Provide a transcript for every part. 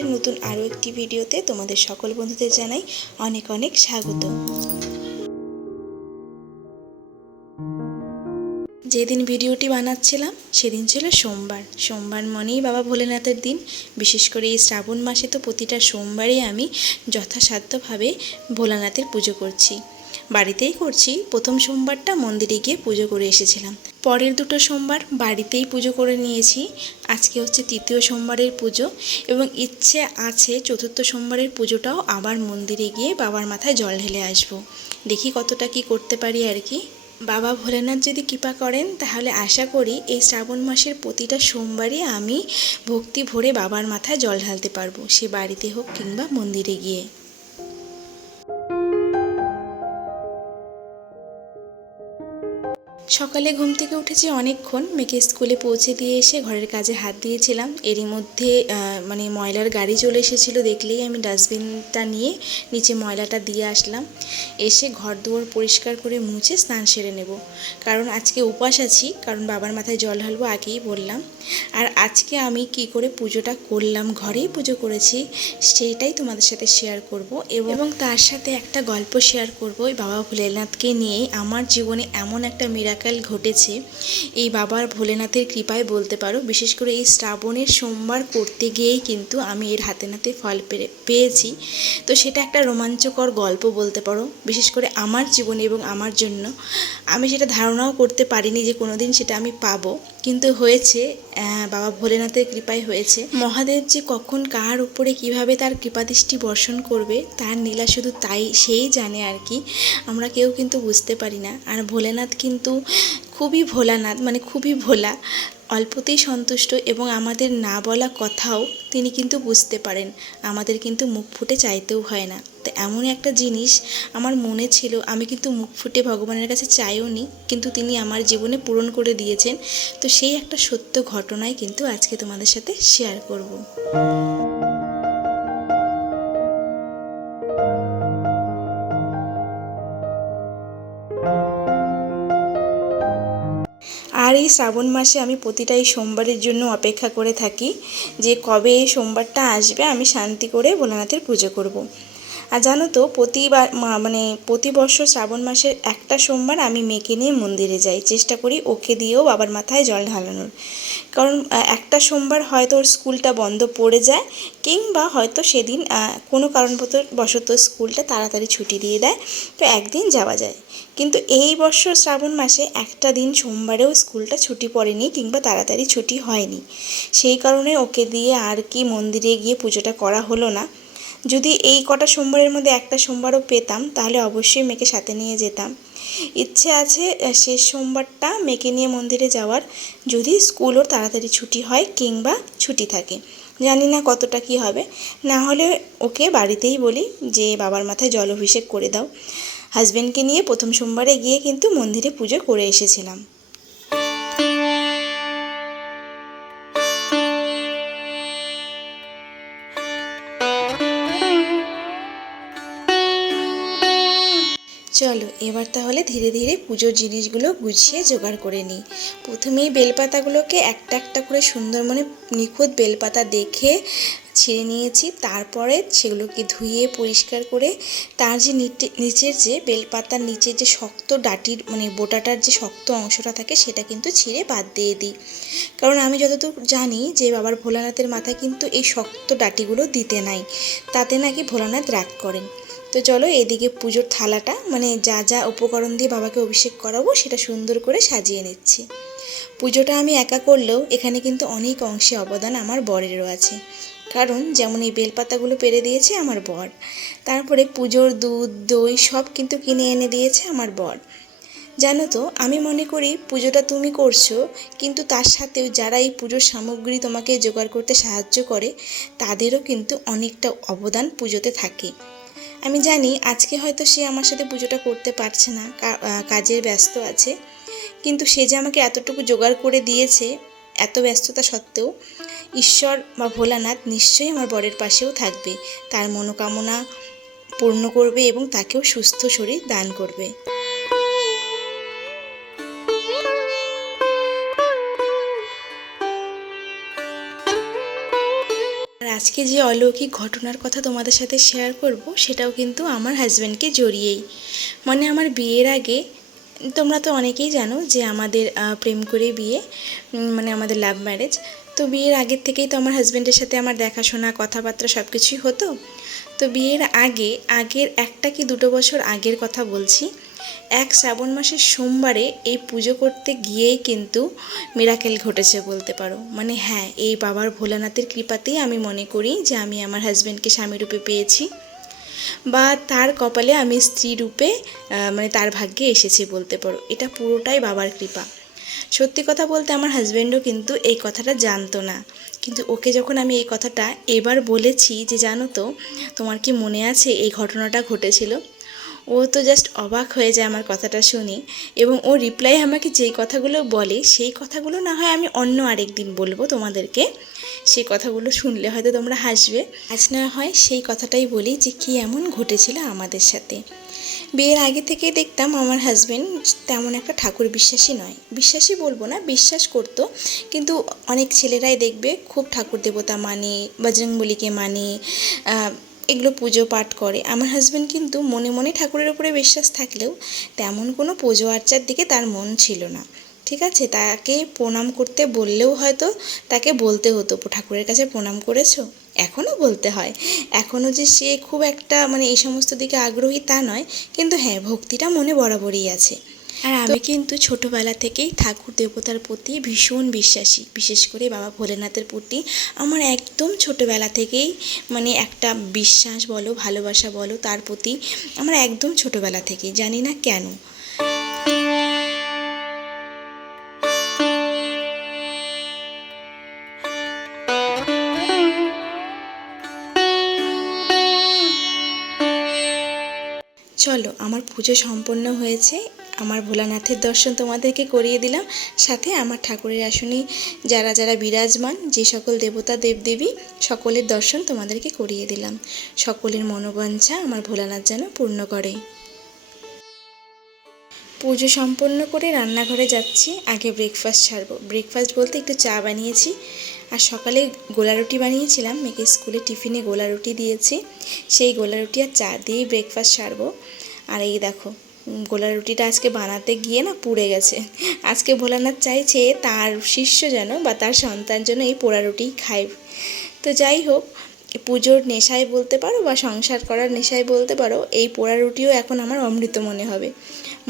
সংসারের নতুন আরও একটি ভিডিওতে তোমাদের সকল বন্ধুদের জানাই অনেক অনেক স্বাগত। যেদিন ভিডিওটি বানাচ্ছিলাম সেদিন ছিল সোমবার মনেই বাবা ভোলেনাথের দিন। বিশেষ করে এই শ্রাবণ মাসে তো প্রতিটা সোমবারে আমি যথাসাধ্যভাবে ভোলানাথের পুজো করছি, বাড়িতেই করছি। প্রথম সোমবারটা মন্দিরে গিয়ে পুজো করে এসেছিলাম, পরের দুটো সোমবার বাড়িতেই পুজো করে নিয়েছি। আজকে হচ্ছে তৃতীয় সোমবারের পুজো এবং ইচ্ছে আছে চতুর্থ সোমবারের পুজোটাও আবার মন্দিরে গিয়ে বাবার মাথায় জল ঢেলে আসবো। দেখি কতটা কি করতে পারি আর কি। বাবা ভোলেনাথ যদি কৃপা করেন তাহলে আশা করি এই শ্রাবণ মাসের প্রতিটা সোমবারই আমি ভক্তি ভরে বাবার মাথায় জল ঢালতে পারবো, সে বাড়িতে হোক কিংবা মন্দিরে গিয়ে। সকালে ঘুম থেকে উঠেছি অনেকক্ষণ, মেয়েকে স্কুলে পৌঁছে দিয়ে এসে ঘরের কাজে হাত দিয়েছিলাম। এরই মধ্যে ময়লার গাড়ি চলে এসেছিলো, দেখলেই আমি ডাস্টবিনটা নিয়ে নিচে ময়লাটা দিয়ে আসলাম। এসে ঘর দুয়ার পরিষ্কার করে মুছে স্নান সেরে নেব, কারণ আজকে উপাস আছি, কারণ বাবার মাথায় জল ঢালবো আগেই বললাম। আর আজকে আমি কি করে পুজোটা করলাম, ঘরেই পুজো করেছি, সেটাই তোমাদের সাথে শেয়ার করব এবং তার সাথে একটা গল্প শেয়ার করব। ওই বাবা ভোলেনাথকে নিয়ে আমার জীবনে এমন একটা মিরাকেল ঘটেছে এই বাবার ভোলেনাথের কৃপায় বলতে পারো। বিশেষ করে এই শ্রাবণের সোমবার করতে গিয়েই কিন্তু আমি এর হাতে নাতে ফল পেয়েছি। তো সেটা একটা রোমাঞ্চকর গল্প বলতে পারো, বিশেষ করে আমার জীবনে এবং আমার জন্য। আমি সেটা ধারণাও করতে পারিনি যে কোনোদিন সেটা আমি পাবো, কিন্তু হয়েছে, বাবা ভোলেনাথের কৃপায় হয়েছে। মহাদেব যে কখন কার উপরে কিভাবে তার কৃপাদৃষ্টি বর্ষণ করবে তার নীলা শুধু সেই জানে আর কি, আমরা কেউ কিন্তু বুঝতে পারি না। আর ভোলেনাথ কিন্তু খুবই ভোলানাথ, মানে খুবই ভোলা, অল্পতেই সন্তুষ্ট এবং আমাদের না বলা কথাও তিনি কিন্তু বুঝতে পারেন, আমাদের কিন্তু মুখ ফুটে চাইতেও হয় না। তো এমন একটা জিনিস আমার মনে ছিল, আমি কিন্তু মুখ ফুটে ভগবানের কাছে চাইও নি, কিন্তু তিনি আমার জীবনে পূরণ করে দিয়েছেন। তো সেই একটা সত্য ঘটনাই কিন্তু আজকে তোমাদের সাথে শেয়ার করব। আর এই শ্রাবণ মাসে আমি প্রতিটা এই সোমবারের জন্য অপেক্ষা করে থাকি যে কবে এই সোমবারটা আসবে, আমি শান্তি করে ভোলানাথের পুজো করব। আর জানো তো প্রতি বছর শ্রাবণ মাসের একটা সোমবার আমি মেয়েকে নিয়ে মন্দিরে যাই, চেষ্টা করি ওকে দিয়েও বাবার মাথায় জল ঢালানোর। কারণ একটা সোমবার হয়তো ওর স্কুলটা বন্ধ পড়ে যায়, কিংবা হয়তো সেদিন কোনো কারণবশত স্কুলটা তাড়াতাড়ি ছুটি দিয়ে দেয়, তো একদিন যাওয়া যায়। কিন্তু এই বছর শ্রাবণ মাসে একটা দিন সোমবারেও স্কুলটা ছুটি পড়েনি কিংবা তাড়াতাড়ি ছুটি হয়নি, সেই কারণে ওকে দিয়ে আর কি মন্দিরে গিয়ে পুজোটা করা হলো না। যদি এই কটা সোমবারের মধ্যে একটা সোমবারও পেতাম তাহলে অবশ্যই মেয়েকে সাথে নিয়ে যেতাম। ইচ্ছে আছে শেষ সোমবারটা মেয়েকে নিয়ে মন্দিরে যাওয়ার, যদি স্কুলও তাড়াতাড়ি ছুটি হয় কিংবা ছুটি থাকে। জানি না কতটা কি হবে, না হলে ওকে বাড়িতেই বলি যে বাবার মাথায় জল অভিষেক করে দাও। হাজব্যান্ডকে নিয়ে প্রথম সোমবারে গিয়ে কিন্তু মন্দিরে পুজো করে এসেছিলাম। চলো এবার তাহলে ধীরে ধীরে পুজোর জিনিসগুলো গুছিয়ে জোগাড় করে নিই। প্রথমেই বেলপাতাগুলোকে একটা একটা করে সুন্দর নিখুঁত বেলপাতা দেখে ছিঁড়ে নিয়েছি। তারপরে সেগুলোকে ধুয়ে পরিষ্কার করে তার যে নিচের যে বেলপাতার নিচের যে শক্ত ডাটির বোটাটার যে শক্ত অংশটা থাকে সেটা কিন্তু ছিঁড়ে বাদ দিয়ে দিই। কারণ আমি যতদূর জানি যে বাবার ভোলানাথের মাথায় কিন্তু এই শক্ত ডাটিগুলো দিতে নাই, তাতে নাকি ভোলানাথ রাগ করেন। তো চলো এদিকে পুজোর থালাটা যা যা উপকরণ দিয়ে বাবাকে অভিষেক করাবো সেটা সুন্দর করে সাজিয়ে নিচ্ছি। পুজোটা আমি একা করলেও এখানে কিন্তু অনেক অংশে অবদান আমার বরেরও আছে, কারণ যেমন এই বেলপাতাগুলো পেরে দিয়েছে আমার বর, তারপরে পুজোর দুধ দই সব কিন্তু কিনে এনে দিয়েছে আমার বর। জানো তো, আমি মনে করি পুজোটা তুমি করছো, কিন্তু তার সাথেও যারা এই পুজোর সামগ্রী তোমাকে জোগাড় করতে সাহায্য করে তাদেরও কিন্তু অনেকটা অবদান পুজোতে থাকে। আমি জানি আজকে হয়তো সে আমার সাথে পুজোটা করতে পারছে না, কাজের ব্যস্ত আছে, কিন্তু সে যে আমাকে এতটুকু জোগাড় করে দিয়েছে, এত ব্যস্ততা সত্ত্বেও ঈশ্বর বা ভোলানাথ নিশ্চয়ই আমার বরের পাশেও থাকবে, তার মনোকামনা পূর্ণ করবে এবং তাকেও সুস্থ শরীর দান করবে। আর আজকে যে অলৌকিক ঘটনার কথা তোমাদের সাথে শেয়ার করব সেটাও কিন্তু আমার হাজব্যান্ডকে জড়িয়েই। মানে আমার বিয়ের আগে তোমরা তো অনেকেই জানো যে আমাদের প্রেম করে বিয়ে, মানে আমাদের লাভ ম্যারেজ। তো বিয়ের আগের থেকেই তো আমার হাজব্যান্ডের সাথে আমার দেখাশোনা কথাবার্তা সব কিছুই হতো। তো বিয়ের আগের 1 কি 2 বছর আগের কথা বলছি। এক শ্রাবণ মাসের সোমবারে এই পুজো করতে গিয়েই কিন্তু মিরাকেল ঘটেছে বলতে পারো। মানে হ্যাঁ, এই বাবার ভোলানাথের কৃপাতেই আমি মনে করি যে আমি আমার হাজব্যান্ডকে স্বামীরূপে পেয়েছি, বা তার কপালে আমি স্ত্রী রূপে মানে তার ভাগ্যে এসেছি বলতে পারো। এটা পুরোটাই বাবার কৃপা। সত্যি কথা বলতে আমার হাজব্যান্ডও কিন্তু এই কথাটা জানতো না, কিন্তু ওকে যখন আমি এই কথাটা এবার বলেছি যে জানো তো, তোমার কি মনে আছে এই ঘটনাটা ঘটেছিল, ও তো জাস্ট অবাক হয়ে যায় আমার কথাটা শুনি। এবং ও রিপ্লাই আমাকে যেই কথাগুলো বলে সেই কথাগুলো না হয় আমি অন্য আরেক দিন বলবো তোমাদেরকে, সেই কথাগুলো শুনলে হয়তো তোমরা হাসবে। আজ না হয় সেই কথাটাই বলি যে কী এমন ঘটেছিল আমাদের সাথে। বিয়ের আগে থেকেই দেখতাম আমার হাজব্যান্ড তেমন একটা ঠাকুর বিশ্বাসী নয়, বিশ্বাসী বলবো না, বিশ্বাস করতো। কিন্তু অনেক ছেলেরাই দেখবে খুব ঠাকুর দেবতা মানে, বজরংবলীকে মানে, এগুলো পুজো পাঠ করে। আমার হাজব্যান্ড কিন্তু মনে মনে ঠাকুরের উপরে বিশ্বাস থাকলেও তেমন কোনো পুজো আর্চার দিকে তার মন ছিল না। ঠিক আছে, তাকে প্রণাম করতে বললেও হয়তো তাকে বলতে হতো ঠাকুরের কাছে প্রণাম করেছো, এখনও বলতে হয়। এখনও যে সে খুব একটা মানে এই সমস্ত দিকে আগ্রহী তা নয়, কিন্তু হ্যাঁ, ভক্তিটা মনে বরাবরই আছে। আর আমি কিন্তু ছোটোবেলা থেকেই ঠাকুর দেবতার প্রতি ভীষণ বিশ্বাসী, বিশেষ করে বাবা ভোলেনাথের প্রতি আমার একদম ছোটোবেলা থেকেই মানে একটা বিশ্বাস বলো, ভালোবাসা বলো, তার প্রতি আমার একদম ছোটোবেলা থেকেই, জানি না কেন। চলো, আমার পুজো সম্পন্ন হয়েছে, আমার ভোলানাথের দর্শন তোমাদেরকে করিয়ে দিলাম, সাথে আমার ঠাকুরের আসনে যারা যারা বিরাজমান, যে সকল দেবতা দেবদেবী, সকলের দর্শন তোমাদেরকে করিয়ে দিলাম। সকলের মনোবাঞ্ছা আমার ভোলানাথ যেন পূর্ণ করে। পুজো সম্পন্ন করে রান্নাঘরে যাচ্ছি, আগে ব্রেকফাস্ট ছাড়বো। ব্রেকফাস্ট বলতে একটু চা বানিয়েছি, আর সকালে গোলা রুটি বানিয়েছিলাম, মেয়েকে স্কুলে টিফিনে গোলা রুটি দিয়েছি, সেই গোলা রুটি আর চা দিয়েই ব্রেকফাস্ট সারবো। আর এই দেখো, গোলা রুটিটা আজকে বানাতে গিয়ে না পুড়ে গেছে। আজকে ভোলানাথ চাইছে তার শিষ্য যেন বা তার সন্তান যেন এই পোড়া রুটিই খায়। তো যাই হোক, পুজোর নেশায় বলতে পারো বা সংসার করার নেশায় বলতে পারো, এই পোড়া রুটিও এখন আমার অমৃত মনে হবে।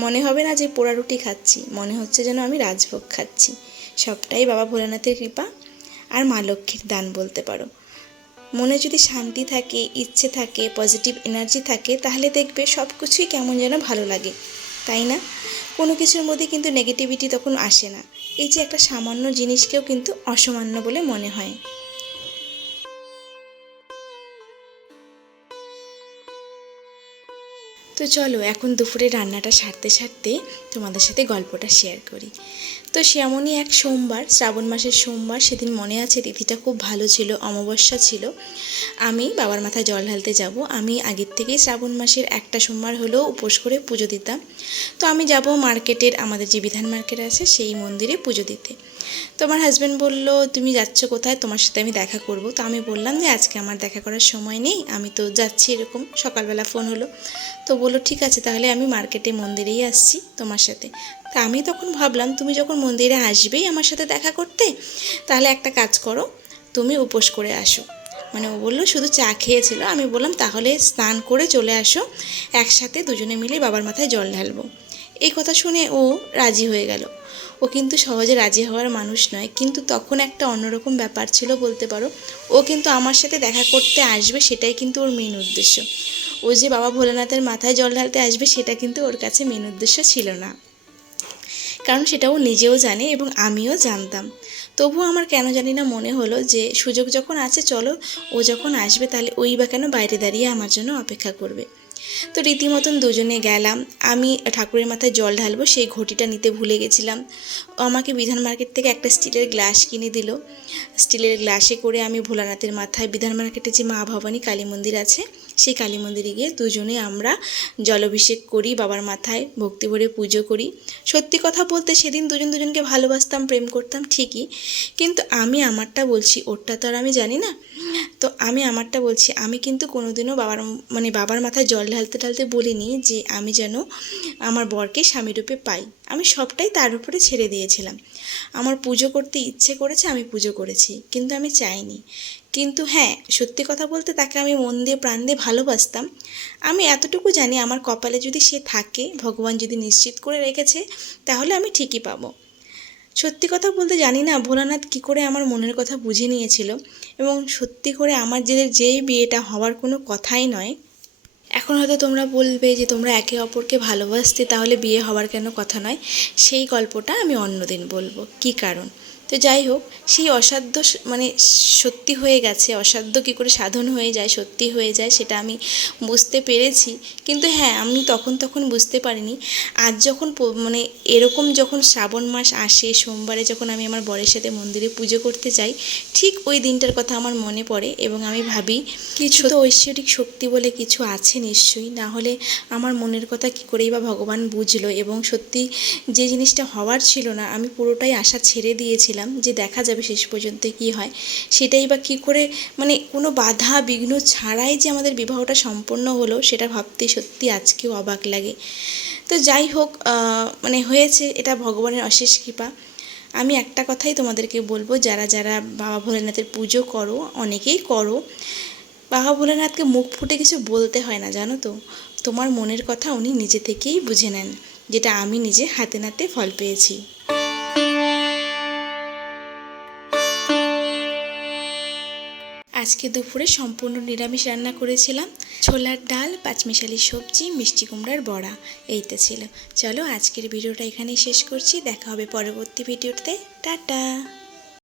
মনে হবে না যে পোড়া রুটি খাচ্ছি, মনে হচ্ছে যেন আমি রাজভোগ খাচ্ছি। সবটাই বাবা ভোলানাথের কৃপা আর মা লক্ষ্মীর দান বলতে পারো। মনে যদি শান্তি থাকে, ইচ্ছে থাকে, পজিটিভ এনার্জি থাকে, তাহলে দেখবে সব কিছুই কেমন যেন ভালো লাগে, তাই না? কোনো কিছুর মধ্যে কিন্তু নেগেটিভিটি তখন আসে না। এই যে একটা সামান্য জিনিসকেও কিন্তু অসামান্য বলে মনে হয়। তো চলো, এখন দুপুরে রান্নাটা সারতে সারতে তোমাদের সাথে গল্পটা শেয়ার করি। তো সেমনই এক সোমবার, শ্রাবণ মাসের সোমবার, সেদিন মনে আছে তিথিটা খুব ভালো ছিল, অমাবস্যা ছিল। আমি বাবার মাথায় জল ঢালতে যাব। আমি আগের থেকেই শ্রাবণ মাসের একটা সোমবার হলেও উপোস করে পুজো দিতাম। তো আমি যাব মার্কেটের, আমাদের যে বিধান মার্কেট আছে সেই মন্দিরে পুজো দিতে। তো আমার হাজব্যান্ড বলল, তুমি যাচ্ছ কোথায়, তোমার সাথে আমি দেখা করব। তো আমি বললাম যে আজকে আমার দেখা করার সময় নেই, আমি তো যাচ্ছি, এরকম সকালবেলা ফোন হলো। তো বললো ঠিক আছে, তাহলে আমি মার্কেটে মন্দিরেই আসছি তোমার সাথে। তা আমি তখন ভাবলাম, তুমি যখন মন্দিরে আসবেই আমার সাথে দেখা করতে, তাহলে একটা কাজ করো, তুমি উপোস করে আসো। মানে ও বললো শুধু চা খেয়েছিল। আমি বললাম তাহলে স্নান করে চলে আসো, একসাথে দুজনে মিলে বাবার মাথায় জল ঢালবো। এই কথা শুনে ও রাজি হয়ে গেল। ও কিন্তু সহজে রাজি হওয়ার মানুষ নয়, কিন্তু তখন একটা অন্যরকম ব্যাপার ছিল বলতে পারো। ও কিন্তু আমার সাথে দেখা করতে আসবে, সেটাই কিন্তু ওর মেন উদ্দেশ্য। ও যে বাবা ভোলানাথের মাথায় জল ঢালতে আসবে সেটা কিন্তু ওর কাছে মেন উদ্দেশ্য ছিল না, কারণ সেটা ও নিজেও জানে এবং আমিও জানতাম। তবুও আমার কেন জানি না মনে হলো যে সুযোগ যখন আছে, চলো, ও যখন আসবে তাহলে ওই বা কেন বাইরে দাঁড়িয়ে আমার জন্য অপেক্ষা করবে। তো রীতিমতন দুজনে গেলাম। আমি ঠাকুরের মাথায় জল ঢালবো সেই ঘটিটা নিতে ভুলে গেছিলাম। ও আমাকে বিধান মার্কেট থেকে একটা স্টিলের গ্লাস কিনে দিল। স্টিলের গ্লাসে করে আমি ভোলানাথের মাথায়, বিধান মার্কেটে যে মা ভবানী কালী মন্দির আছে সেই কালী মন্দিরে গিয়ে দুজনে আমরা জলাভিষেক করি, বাবার মাথায় ভক্তি ভরে পুজো করি। সত্যি কথা বলতে সেদিন দুজন দুজনকে ভালোবাসতাম, প্রেম করতাম ঠিকই, কিন্তু আমি আমারটা বলছি, ওরটা তো আর আমি জানি না। তো আমি আমারটা বলছি, আমি কিন্তু কোনোদিনও বাবার মাথায় জল ঢালতে ঢালতে বলিনি যে আমি যেন আমার বরকে স্বামীরূপে পাই। আমি সবটাই তার উপরে ছেড়ে দিয়েছিলাম। আমার পুজো করতে ইচ্ছে করেছে, আমি পুজো করেছি, কিন্তু আমি চাইনি। কিন্তু হ্যাঁ, সত্যি কথা বলতে তাকে আমি মন দিয়ে প্রাণ দিয়ে ভালোবাসতাম। আমি এতটুকু জানি, আমার কপালে যদি সে থাকে, ভগবান যদি নিশ্চিত করে রেখেছে, তাহলে আমি ঠিকই পাবো। সত্যি কথা বলতে জানি না ভোলানাথ কী করে আমার মনের কথা বুঝে নিয়েছিল, এবং সত্যি করে আমার যেই বিয়েটা হওয়ার কোনো কথাই নয়। এখন হয়তো তোমরা বলবে যে তোমরা একে অপরকে ভালোবাসতে, তাহলে বিয়ে হওয়ার কেন কথা নয়? সেই গল্পটা আমি অন্যদিন বলবো, কী কারণ। তো যাই হোক, সেই অসাধ্য সত্যি হয়ে গেছে। অসাধ্য কী করে সাধন হয়ে যায়, সত্যি হয়ে যায়, সেটা আমি বুঝতে পেরেছি। কিন্তু হ্যাঁ, আমি তখন বুঝতে পারিনি। আজ যখন এরকম যখন শ্রাবণ মাস আসে, সোমবারে যখন আমি আমার বরের সাথে মন্দিরে পুজো করতে যাই, ঠিক ওই দিনটার কথা আমার মনে পড়ে, এবং আমি ভাবি কিছু তো ঐশ্বরিক শক্তি বলে কিছু আছে নিশ্চয়ই, না হলে আমার মনের কথা কী করেই বা ভগবান বুঝলো। এবং সত্যি যে জিনিসটা হওয়ার ছিল না, আমি পুরোটাই আশা ছেড়ে দিয়েছিলাম যে দেখা যাবে শেষ পর্যন্ত কী হয়। সেটাই বা কী করে কোনো বাধা বিঘ্ন ছাড়াই যে আমাদের বিবাহটা সম্পন্ন হলো, সেটা ভাবতে সত্যি আজকেও অবাক লাগে। তো যাই হোক, হয়েছে, এটা ভগবানের অশেষ কৃপা। আমি একটা কথাই তোমাদেরকে বলবো, যারা যারা বাবা ভোলেনাথের পুজো করো, অনেকেই করো, বাবা ভোলেনাথকে মুখ ফুটে কিছু বলতে হয় না, জানো তো। তোমার মনের কথা উনি নিজে থেকেই বুঝে নেন, যেটা আমি নিজে হাতে নাতে ফল পেয়েছি। আজকে দুপুরে সম্পূর্ণ নিরামিষ রান্না করেছিলাম। ছোলার ডাল, পাঁচমিশালি সবজি, মিষ্টি কুমড়ার বড়া, এই তো ছিল। চলো, আজকের ভিডিওটা এখানেই শেষ করছি। দেখা হবে পরবর্তী ভিডিওতে। টাটা।